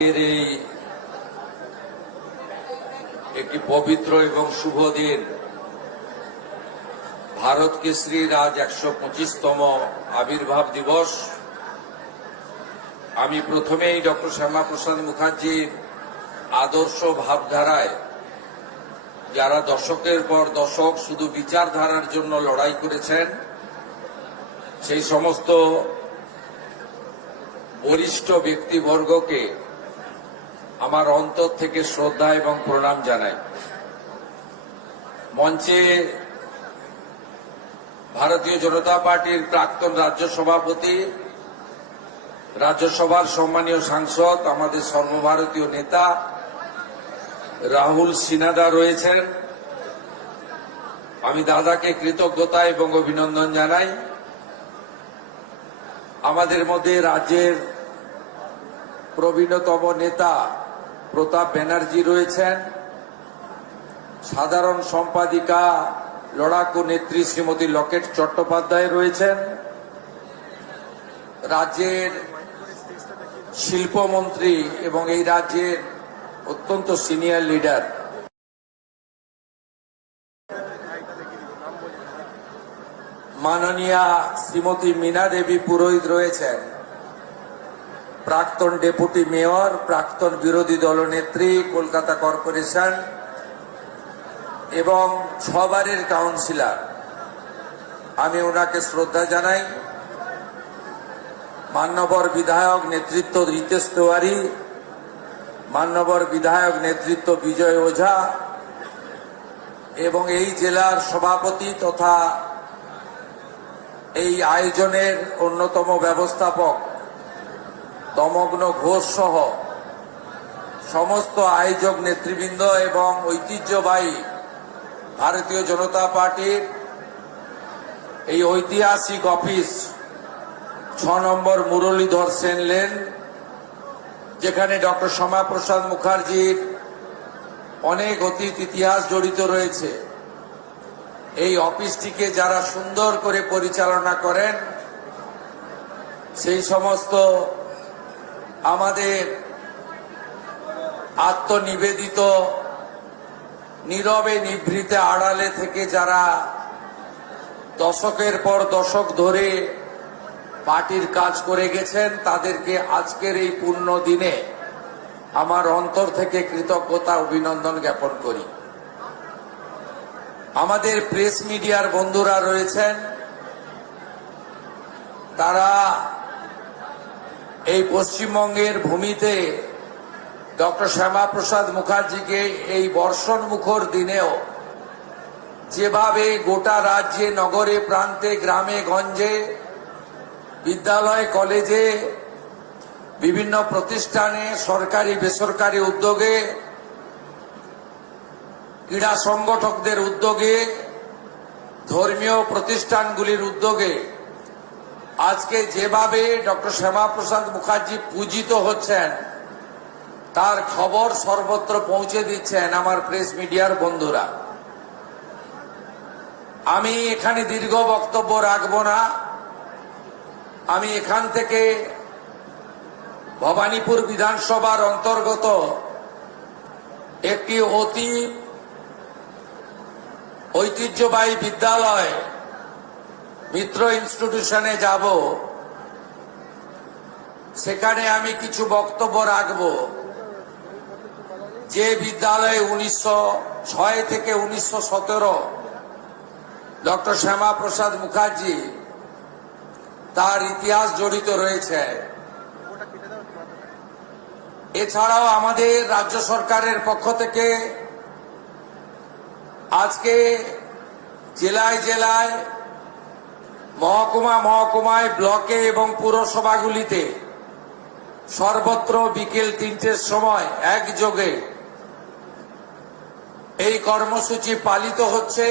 এই একটি পবিত্র এবং শুভ দিন, ভারত কেশরীর আজ 125তম আবির্ভাব দিবস। আমি প্রথমেই ডক্টর শ্যামাপ্রসাদ মুখার্জির আদর্শ ভাবধারায় যারা দশকের পর দশক শুধু বিচারধারার জন্য লড়াই করেছেন, সেই সমস্ত বরিষ্ঠ ব্যক্তিবর্গকে আমার অন্তর থেকে শ্রদ্ধা এবং প্রণাম জানাই। মঞ্চে ভারতীয় জনতা পার্টির প্রাক্তন রাজ্য সভাপতি, রাজ্যসভার সম্মানীয় সাংসদ, আমাদের সর্বভারতীয় নেতা রাহুল সিনহা রয়েছেন। আমি দাদাকে কৃতজ্ঞতা এবং অভিনন্দন জানাই। আমাদের মধ্যে রাজ্যের প্রবীণতম নেতা প্রতাপ ব্যানার্জি রয়েছেন, সাধারণ সম্পাদিকা লড়াকু নেত্রী শ্রীমতী লকেট চট্টোপাধ্যায় রয়েছেন, রাজ্যের শিল্পমন্ত্রী এবং এই রাজ্যের অত্যন্ত সিনিয়র লিডার মাননীয়া শ্রীমতী মীনা দেবী পুরোহিত রয়েছেন, প্রাক্তন ডেপুটি মেয়র, প্রাক্তন বিরোধী দলনেত্রী কলকাতা কর্পোরেশন এবং 6 বারের কাউন্সিলর। আমি ওনাকে শ্রদ্ধা জানাই। মান্যবর বিধায়ক নেতৃত্ব রিতেশ তিওয়ারি, মান্যবর বিধায়ক নেতৃত্ব বিজয় ওঝা এবং এই জেলার সভাপতি তথা এই আয়োজনের অন্যতম ব্যবস্থাপক তমগ্ন ঘোষ সহ সমস্ত আয়োজক নেতৃবৃন্দ এবং ঐতিহ্যবাহী ভারতীয় জনতা পার্টির এই ঐতিহাসিক অফিস 6 নম্বর মুরলীধর সেন লেন, যেখানে ডক্টর শ্যামাপ্রসাদ মুখার্জির অনেক অতীত ইতিহাস জড়িত রয়েছে। এই অফিসটিকে যারা সুন্দর করে পরিচালনা করেন, সেই সমস্ত আমাদের আত্মনিবেদিত নীরবে নিভৃতে আড়ালে থেকে যারা দশকের পর দশক ধরে পার্টির কাজ করে গেছেন, তাদেরকে আজকের এই পূর্ণ দিনে আমার অন্তর থেকে কৃতজ্ঞতা অভিনন্দন জ্ঞাপন করি। আমাদের প্রেস মিডিয়ার বন্ধুরা রয়েছেন, তারা এই পশ্চিমবঙ্গের ভূমিতে ডক্টর শ্যামাপ্রসাদ মুখার্জিকে এই বর্ষণ মুখর দিনেও যেভাবে গোটা রাজ্যে, নগরে, প্রান্তে, গ্রামে গঞ্জে, বিদ্যালয়, কলেজে, বিভিন্ন প্রতিষ্ঠানে, সরকারি বেসরকারি উদ্যোগে, ক্রীড়া সংগঠকদের উদ্যোগে, ধর্মীয় প্রতিষ্ঠানগুলির উদ্যোগে আজকে যেভাবে ডক্টর শ্যামাপ্রসাদ মুখার্জি পূজিত হচ্ছেন, তার খবর সর্বত্র পৌঁছে দিচ্ছেন আমার প্রেস মিডিয়ার বন্ধুরা। আমি এখানে দীর্ঘ বক্তব্য রাখব না। আমি এখান থেকে ভবানীপুর বিধানসভার অন্তর্গত একটি অতি ঐতিহ্যবাহী বিদ্যালয় মিত্র ইনস্টিটিউশনে যাব। সেখানে আমি কিছু বক্তব্য রাখব। যে বিদ্যালয়ে 1906 থেকে 1917 ডক্টর শ্যামাপ্রসাদ মুখার্জি তার ইতিহাস জড়িত রয়েছে। এছাড়াও আমাদের রাজ্য সরকারের পক্ষ থেকে আজকে জেলায় জেলায়, মহকুমায়, ব্লকে এবং পুরসভাগুলিতে সর্বত্র বিকেল 3টের সময় একযোগে এই কর্মসূচি পালিত হচ্ছে।